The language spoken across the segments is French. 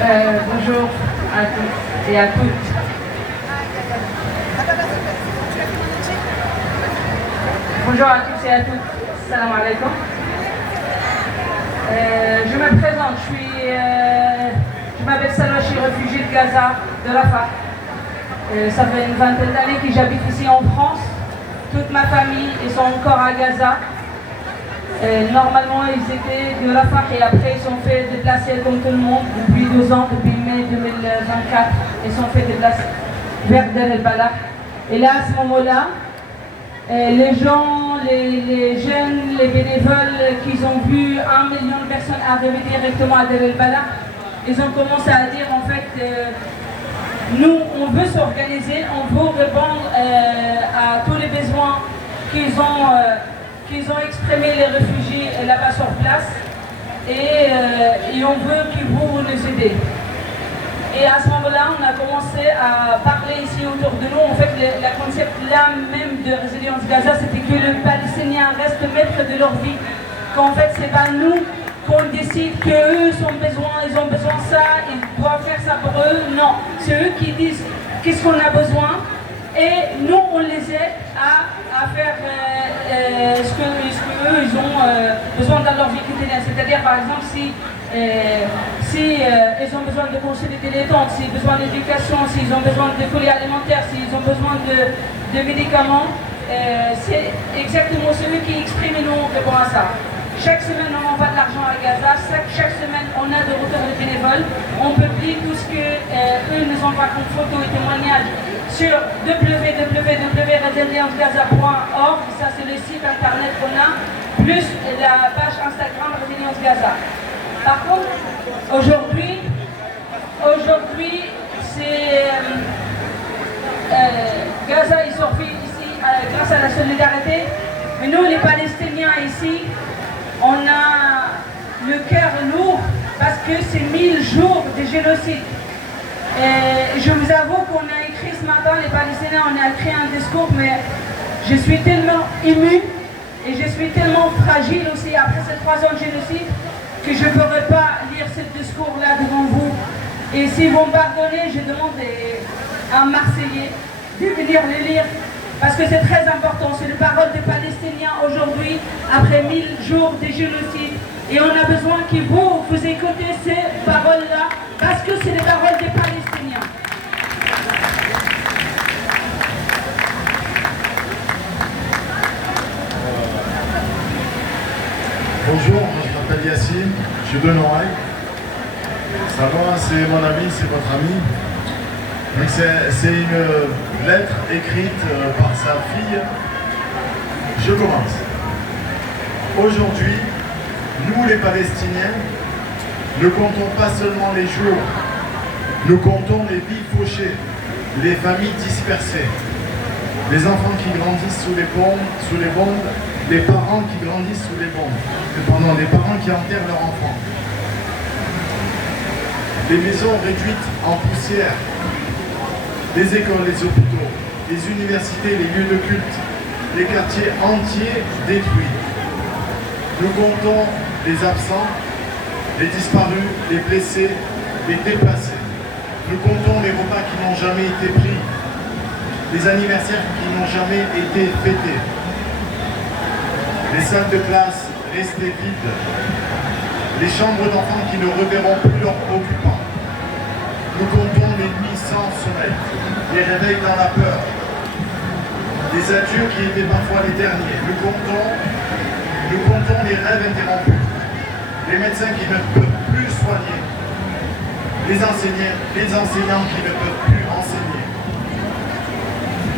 Bonjour à tous et à toutes. Bonjour à tous et à toutes. Salam alaikum. Je me présente, je m'appelle Salwa, je suis réfugiée de Gaza, de Rafah. Ça fait une vingtaine d'années que j'habite ici en France. Toute ma famille, ils sont encore à Gaza. Normalement, ils étaient de Rafah et après ils sont fait déplacer comme tout le monde depuis 2 ans, depuis mai 2024. Ils sont fait déplacer vers Der el-Balah. Et là, à ce moment-là, les gens, les jeunes, les bénévoles qui ont vu 1 million de personnes arriver directement à Der el-Balah, ils ont commencé à dire en fait, nous, on veut s'organiser, on veut répondre à tous les besoins qu'ils ont exprimés les réfugiés là-bas sur place et on veut qu'ils vous nous aider. Et à ce moment-là, on a commencé à parler ici autour de nous. En fait, le concept là même de Résilience Gaza, c'était que les Palestiniens restent maîtres de leur vie. Qu'en fait, c'est pas nous qu'on décide qu'eux ils ont besoin de ça, ils doivent faire ça pour eux. Non, c'est eux qui disent qu'est-ce qu'on a besoin. Et nous, on les aide à faire ce que eux ils ont besoin dans leur vie quotidienne. C'est-à-dire, par exemple, si ils ont besoin de consolider les tentes, s'ils ont besoin d'éducation, s'ils ont besoin de colis alimentaires, s'ils ont besoin de médicaments, c'est exactement celui qui exprime et nous on répond à ça. Chaque semaine, on envoie de l'argent à Gaza. Chaque semaine, on a de retour de bénévoles. On publie tout ce qu'eux nous envoient comme photos et témoignages sur www.resiliencegaza.org. Ça, c'est le site internet qu'on a, plus la page Instagram Résilience Gaza. Par contre, aujourd'hui, c'est Gaza, ils survivent ici grâce à la solidarité. Mais nous, les Palestiniens ici, on a le cœur lourd parce que c'est 1000 jours de génocide. Et je vous avoue qu'on a écrit ce matin, les Palestiniens, on a écrit un discours, mais je suis tellement émue et je suis tellement fragile aussi après ces 3 ans de génocide que je ne pourrais pas lire ce discours-là devant vous. Et si vous me pardonnez, je demande à un Marseillais de venir le lire. Parce que c'est très important, c'est les paroles des Palestiniens aujourd'hui, après 1000 jours de génocide. Et on a besoin que vous écoutez ces paroles-là, parce que c'est les paroles des Palestiniens. Bonjour, je m'appelle Yassine, je suis de Noailles. Ça va, c'est mon ami, c'est votre ami. C'est une lettre écrite par sa fille. Je commence. Aujourd'hui, nous les Palestiniens, ne comptons pas seulement les jours, nous comptons les vies fauchées, les familles dispersées, les enfants qui grandissent sous les bombes, les parents qui grandissent sous les bombes, les parents qui enterrent leurs enfants. Les maisons réduites en poussière, les écoles, les hôpitaux, les universités, les lieux de culte, les quartiers entiers détruits. Nous comptons les absents, les disparus, les blessés, les déplacés. Nous comptons les repas qui n'ont jamais été pris, les anniversaires qui n'ont jamais été fêtés, les salles de classe restées vides, les chambres d'enfants qui ne reverront plus leurs occupants. Nous comptons les nuits sans sommeil, les réveils dans la peur, les adieux qui étaient parfois les derniers. Nous comptons les rêves interrompus, les médecins qui ne peuvent plus soigner, les enseignants qui ne peuvent plus enseigner,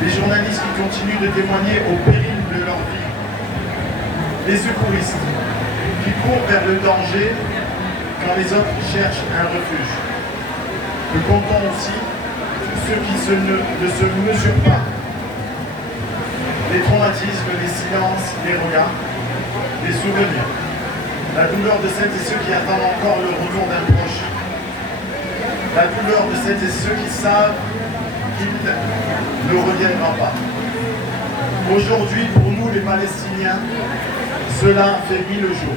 les journalistes qui continuent de témoigner au péril de leur vie, les secouristes qui courent vers le danger quand les autres cherchent un refuge. Nous comptons aussi tous ceux qui ne se mesurent pas. Les traumatismes, les silences, les regards, les souvenirs. La douleur de celles et ceux qui attendent encore le retour d'un proche. La douleur de celles et ceux qui savent qu'il ne reviendra pas. Aujourd'hui, pour nous les Palestiniens, cela fait 1000 jours.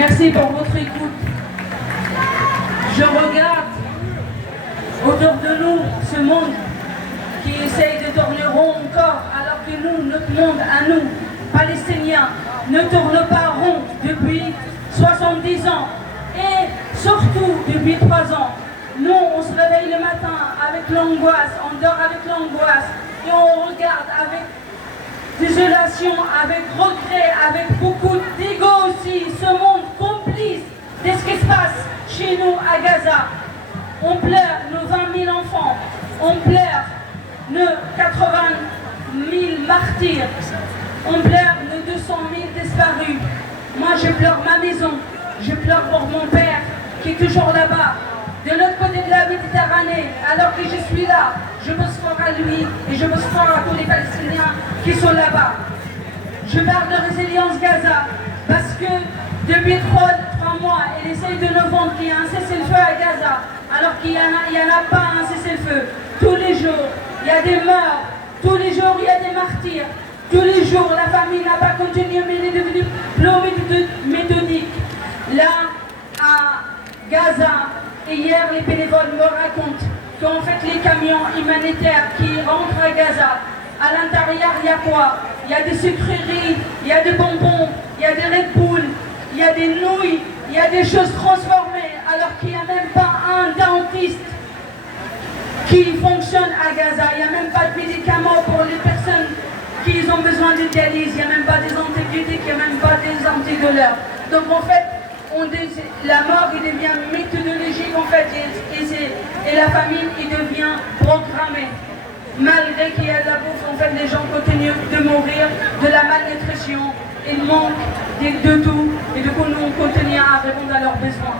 Merci pour votre écoute. Je regarde autour de nous ce monde qui essaye de tourner rond encore, alors que nous, notre monde à nous, Palestiniens, ne tourne pas rond depuis 70 ans et surtout depuis 3 ans. Nous, on se réveille le matin avec l'angoisse, on dort avec l'angoisse et on regarde avec désolation, avec regret, avec beaucoup d'ego aussi, ce monde complice de ce qui se passe chez nous à Gaza. On pleure nos 20 000 enfants, on pleure nos 80 000 martyrs, on pleure nos 200 000 disparus. Moi, je pleure ma maison, je pleure pour mon père qui est toujours là-bas, de l'autre côté de la Méditerranée, alors que je suis là. Je pense fort à lui et je pense fort à tous les Palestiniens qui sont là-bas. Je parle de résilience Gaza parce que depuis 3 mois, elle essaye de nous vendre qu'il y a un cessez-le-feu à Gaza, alors qu'il n'y en a pas un cessez-le-feu. Tous les jours, il y a des morts, tous les jours, il y a des martyrs. Tous les jours, la famille n'a pas continué, mais elle est devenue plus méthodique. Là, à Gaza, et hier, les bénévoles me racontent qu'en fait, les camions humanitaires qui rentrent à Gaza, à l'intérieur, il y a quoi? Il y a des sucreries, il y a des bonbons, il y a des Red Bull, il y a des nouilles, il y a des choses transformées, alors qu'il n'y a même pas un dentiste qui fonctionne à Gaza. Il n'y a même pas de médicaments pour les personnes qui ont besoin de dialyse, il n'y a même pas des antibiotiques, il n'y a même pas des antidouleurs. Donc en fait, la mort il devient méthodologique en fait, et la famine il devient programmée. Malgré qu'il y a de la bouffe, en fait les gens continuent de mourir de la malnutrition, il manque de tout, et du coup nous on continue à répondre à leurs besoins.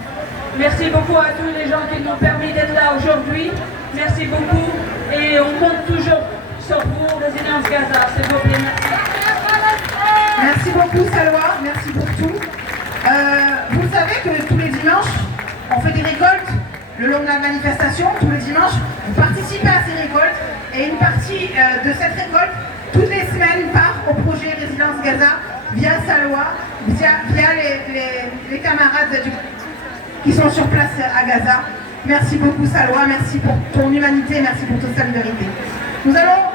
Merci beaucoup à tous les gens qui nous ont permis d'être là aujourd'hui. Merci beaucoup et on compte toujours sur vous, Résilience Gaza, s'il vous plaît, merci. Merci beaucoup Salwa, merci pour tout. Vous savez que tous les dimanches, on fait des récoltes le long de la manifestation. Tous les dimanches, vous participez à ces récoltes et une partie de cette récolte, toutes les semaines, part au projet Résilience Gaza via Salwa, via les camarades qui sont sur place à Gaza. Merci beaucoup Salwa, merci pour ton humanité, merci pour ta solidarité. Nous allons